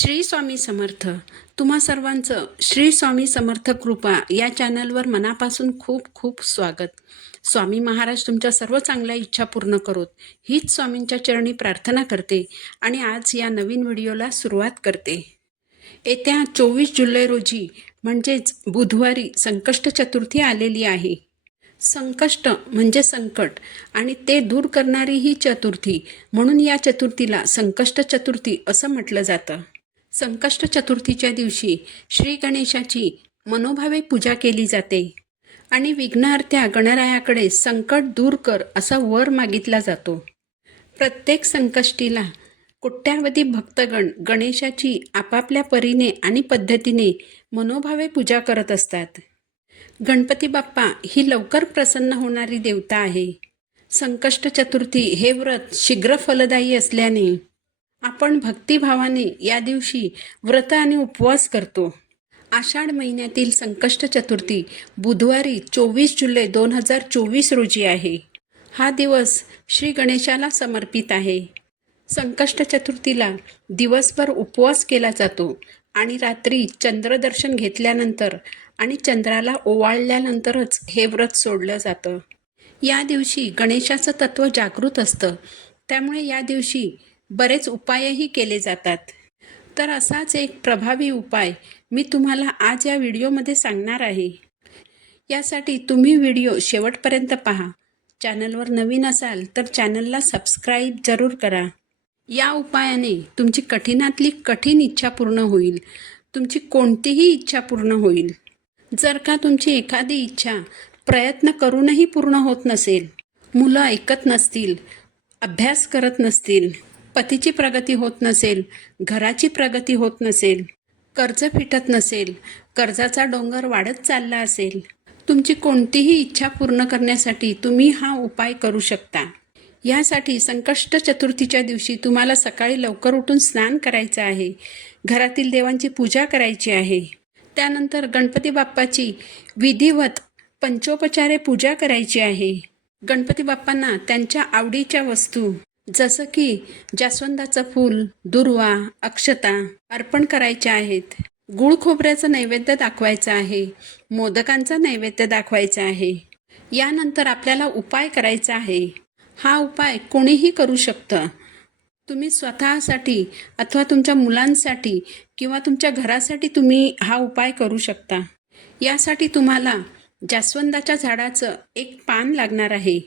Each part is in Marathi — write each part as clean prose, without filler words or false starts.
श्री स्वामी समर्थ. तुम्हा सर्वांचं श्री स्वामी समर्थ कृपा या चॅनलवर मनापासून खूप खूप स्वागत. स्वामी महाराज तुमच्या सर्व चांगल्या इच्छा पूर्ण करोत हीच स्वामींच्या चरणी प्रार्थना करते आणि आज या नवीन व्हिडिओला सुरुवात करते. येत्या 24 जुलै रोजी म्हणजेच बुधवारी संकष्ट चतुर्थी आलेली आहे. संकष्ट म्हणजे संकट आणि ते दूर करणारी ही चतुर्थी, म्हणून या चतुर्थीला संकष्ट चतुर्थी असं म्हटलं जातं. संकष्ट चतुर्थीच्या दिवशी श्री गणेशाची मनोभावे पूजा केली जाते आणि विघ्नहर्त्या गणरायाकडे संकट दूर कर असा वर मागितला जातो. प्रत्येक संकष्टीला कोट्यावधी भक्तगण गणेशाची आपापल्या परीने आणि पद्धतीने मनोभावे पूजा करत असतात. गणपती बाप्पा ही लवकर प्रसन्न होणारी देवता आहे. संकष्ट चतुर्थी हे व्रत शीघ्र फलदायी असल्याने आपण भक्तिभावाने या दिवशी व्रत आणि उपवास करतो. आषाढ महिन्यातील संकष्ट चतुर्थी बुधवारी 24 जुलै 2024 रोजी आहे. हा दिवस श्री गणेशाला समर्पित आहे. संकष्ट चतुर्थीला दिवसभर उपवास केला जातो आणि रात्री चंद्रदर्शन घेतल्यानंतर आणि चंद्राला ओवाळल्यानंतरच हे व्रत सोडलं जातं. या दिवशी गणेशाचं तत्व जागृत असतं, त्यामुळे या दिवशी बरेच उपायही केले जातात. तर असाच एक प्रभावी उपाय मी तुम्हाला आज या व्हिडिओमध्ये सांगणार आहे. यासाठी तुम्ही व्हिडिओ शेवटपर्यंत पहा. चॅनलवर नवीन असाल तर चॅनलला सबस्क्राईब जरूर करा. या उपायाने तुमची कठीणातली कठीण इच्छा पूर्ण होईल. तुमची कोणतीही इच्छा पूर्ण होईल. जर का तुमची एखादी इच्छा प्रयत्न करूनही पूर्ण होत नसेल, मुलं ऐकत नसतील, अभ्यास करत नसतील, पतीची प्रगती होत नसेल, घराची प्रगती होत नसेल, कर्ज फिटत नसेल, कर्जाचा डोंगर वाढत चालला असेल, तुमची कोणतीही इच्छा पूर्ण करण्यासाठी तुम्ही हा उपाय करू शकता. यासाठी संकष्ट चतुर्थीच्या दिवशी तुम्हाला सकाळी लवकर उठून स्नान करायचं आहे. घरातील देवांची पूजा करायची आहे. त्यानंतर गणपती बाप्पाची विधिवत पंचोपचारे पूजा करायची आहे. गणपती बाप्पांना त्यांच्या आवडीच्या वस्तू जसं की जास्वंदाचं फूल, दुर्वा, अक्षता अर्पण करायच्या आहेत. गुळ खोबऱ्याचं नैवेद्य दाखवायचं आहे. मोदकांचा नैवेद्य दाखवायचा आहे. यानंतर आपल्याला उपाय करायचा आहे. हा उपाय कोणीही करू शकतं. तुम्ही स्वतःसाठी अथवा तुमच्या मुलांसाठी किंवा तुमच्या घरासाठी तुम्ही हा उपाय करू शकता. यासाठी तुम्हाला जास्वंदाच्या झाडाचं एक पान लागणार आहे.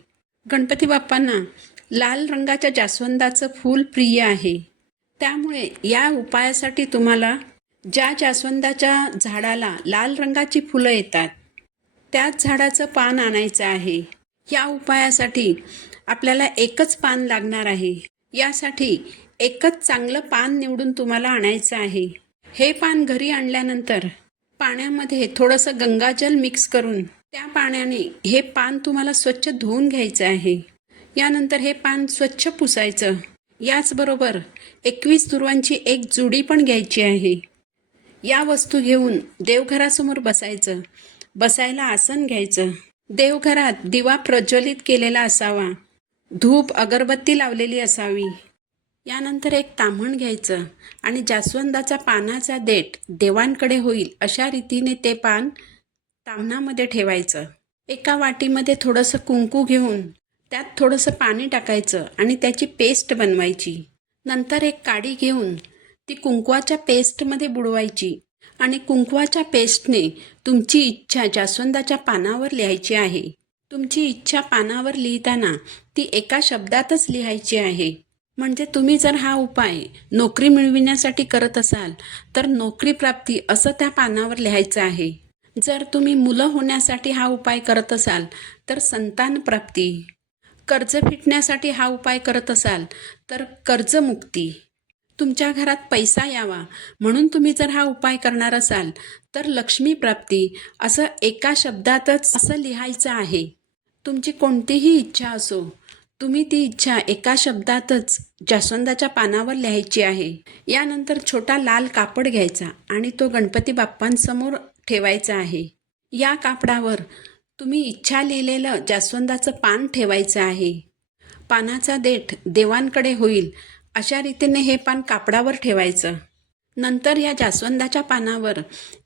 गणपती बाप्पांना लाल रंगाच्या जास्वंदाचं फूल प्रिय आहे. त्यामुळे या उपायासाठी तुम्हाला ज्या जास्वंदाच्या झाडाला लाल रंगाची फुलं येतात त्याच झाडाचं पान आणायचं आहे. या उपायासाठी आपल्याला एकच पान लागणार आहे. यासाठी एकच चांगलं पान निवडून तुम्हाला आणायचं आहे. हे पान घरी आणल्यानंतर पाण्यामध्ये थोडंसं गंगाजल मिक्स करून त्या पाण्याने हे पान तुम्हाला स्वच्छ धुवून घ्यायचं आहे. यानंतर हे पान स्वच्छ पुसायचं. याचबरोबर 21 दुर्वांची एक जुडी पण घ्यायची आहे. या वस्तू घेऊन देवघरासमोर बसायचं. बसायला आसन घ्यायचं. देवघरात दिवा प्रज्वलित केलेला असावा. धूप अगरबत्ती लावलेली असावी. यानंतर एक ताम्हण घ्यायचं आणि जास्वंदाचा पानाचा देठ देवांकडे होईल अशा रीतीने ते पान ताम्हणामध्ये ठेवायचं. एका वाटीमध्ये थोडंसं कुंकू घेऊन त्यात थोडंसं पाणी टाकायचं आणि त्याची पेस्ट बनवायची. नंतर एक काडी घेऊन ती कुंकवाच्या पेस्टमध्ये बुडवायची आणि कुंकवाच्या पेस्टने तुमची इच्छा जास्वंदाच्या पानावर लिहायची आहे. तुमची इच्छा पानावर लिहिताना ती एका शब्दातच लिहायची आहे. म्हणजे तुम्ही जर हा उपाय नोकरी मिळविण्यासाठी करत असाल तर नोकरी प्राप्ती असं त्या पानावर लिहायचं आहे. जर तुम्ही मुलं होण्यासाठी हा उपाय करत असाल तर संतान प्राप्ती, कर्ज फिटण्यासाठी हा उपाय करत असाल तर कर्जमुक्ती, तुमच्या घरात पैसा यावा म्हणून तुम्ही जर हा उपाय करणार असाल तर लक्ष्मी प्राप्ती असं एका शब्दातच असं लिहायचं आहे. तुमची कोणतीही इच्छा असो, तुम्ही ती इच्छा एका शब्दातच जास्वंदाच्या पानावर लिहायची आहे. यानंतर छोटा लाल कापड घ्यायचा आणि तो गणपती बाप्पांसमोर ठेवायचा आहे. या कापडावर तुम्ही इच्छा लिहिलेलं जास्वंदाचं पान ठेवायचं आहे. पानाचा देठ देवांकडे होईल अशा रीतीने हे पान कापडावर ठेवायचं. नंतर ह्या जास्वंदाच्या पानावर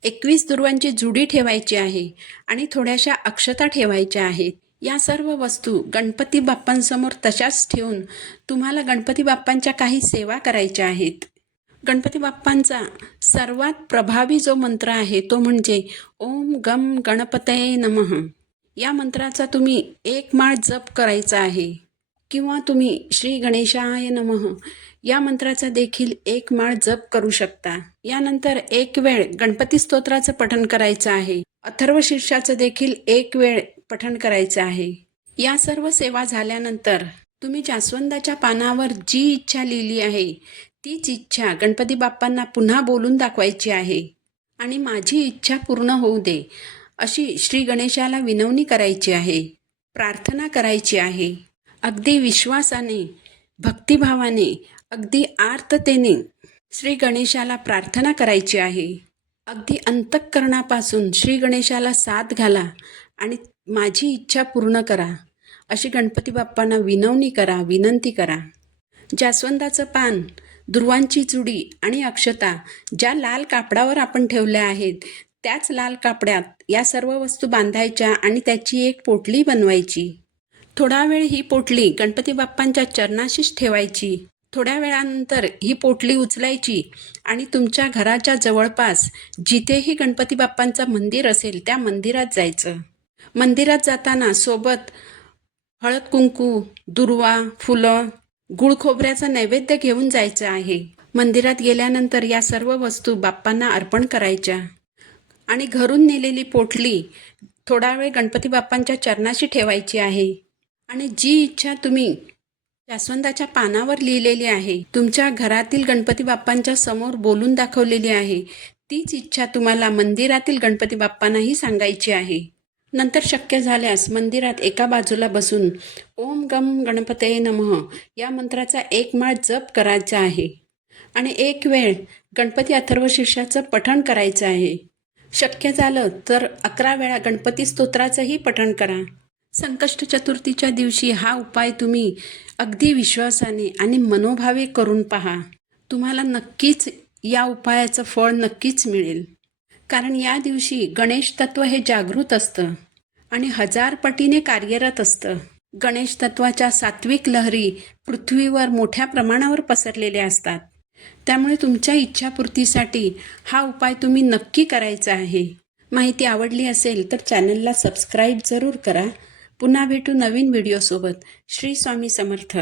21 दुर्वांची जुडी ठेवायची आहे आणि थोड्याशा अक्षता ठेवायच्या आहेत. या सर्व वस्तू गणपती बाप्पांसमोर तशाच ठेवून तुम्हाला गणपती बाप्पांच्या काही सेवा करायच्या आहेत. गणपती बाप्पांचा सर्वात प्रभावी जो मंत्र आहे तो म्हणजे ओम गम गणपतये नमः. या मंत्राचा तुम्ही 1 माळ जप करायचा आहे किंवा तुम्ही श्री गणेशाय नमः या मंत्राचा देखील 1 माळ जप करू शकता. यानंतर 1 वेळ गणपती स्तोत्राचं पठण करायचं आहे. अथर्व शीर्षाचं देखील 1 वेळ पठण करायचं आहे. या सर्व सेवा झाल्यानंतर तुम्ही जास्वंदाच्या पानावर जी इच्छा लिहिली आहे तीच इच्छा गणपती बाप्पांना पुन्हा बोलून दाखवायची आहे आणि माझी इच्छा पूर्ण होऊ दे अशी श्री गणेशाला विनवणी करायची आहे, प्रार्थना करायची आहे. अगदी विश्वासाने, भक्तिभावाने, अगदी आर्ततेने श्री गणेशाला प्रार्थना करायची आहे. अगदी अंतःकरणापासून श्री गणेशाला साथ घाला आणि माझी इच्छा पूर्ण करा अशी गणपती बाप्पांना विनवणी करा, विनंती करा. जास्वंदाचं पान, दुर्वांची जुडी आणि अक्षता ज्या लाल कापडावर आपण ठेवल्या आहेत त्याच लाल कापड्यात या सर्व वस्तू बांधायच्या आणि त्याची एक पोटली बनवायची. थोडा वेळ ही पोटली गणपती बाप्पांच्या चरणाशीच ठेवायची. थोड्या वेळानंतर ही पोटली उचलायची आणि तुमच्या घराच्या जवळपास जिथेही गणपती बाप्पांचं मंदिर असेल त्या मंदिरात जायचं. मंदिरात जाताना सोबत हळद कुंकू, दुर्वा, फुलं, गुळ खोबऱ्याचा नैवेद्य घेऊन जायचं आहे. मंदिरात गेल्यानंतर या सर्व वस्तू बाप्पांना अर्पण करायच्या आणि घरून नेलेली पोटली थोडा वेळ गणपती बाप्पांच्या चरणाशी ठेवायची आहे आणि जी इच्छा तुम्ही जास्वंदाच्या पानावर लिहिलेली आहे, तुमच्या घरातील गणपती बाप्पांच्या समोर बोलून दाखवलेली आहे, तीच इच्छा तुम्हाला मंदिरातील गणपती बाप्पांनाही सांगायची आहे. नंतर शक्य झाल्यास मंदिरात एका बाजूला बसून ओम गम गणपतये नमः या मंत्राचा 1 माळ जप करायचा आहे आणि 1 वेळ गणपती अथर्वशीर्षाचं पठण करायचं आहे. शक्य झालं तर 11 वेळा गणपती स्तोत्राचंही पठण करा. संकष्ट चतुर्थीच्या दिवशी हा उपाय तुम्ही अगदी विश्वासाने आणि मनोभावे करून पहा. तुम्हाला नक्कीच या उपायाचं फळ नक्कीच मिळेल. कारण या दिवशी गणेश तत्व हे जागृत असतं आणि 1000 पटीने कार्यरत असतं. गणेश तत्वाच्या सात्विक लहरी पृथ्वीवर मोठ्या प्रमाणावर पसरलेल्या असतात. त्यामुळे तुमच्या इच्छापूर्तीसाठी हा उपाय तुम्ही नक्की करायचा आहे. माहिती आवडली असेल तर चॅनलला सबस्क्राईब जरूर करा. पुन्हा भेटू नवीन व्हिडिओसोबत. श्री स्वामी समर्थ.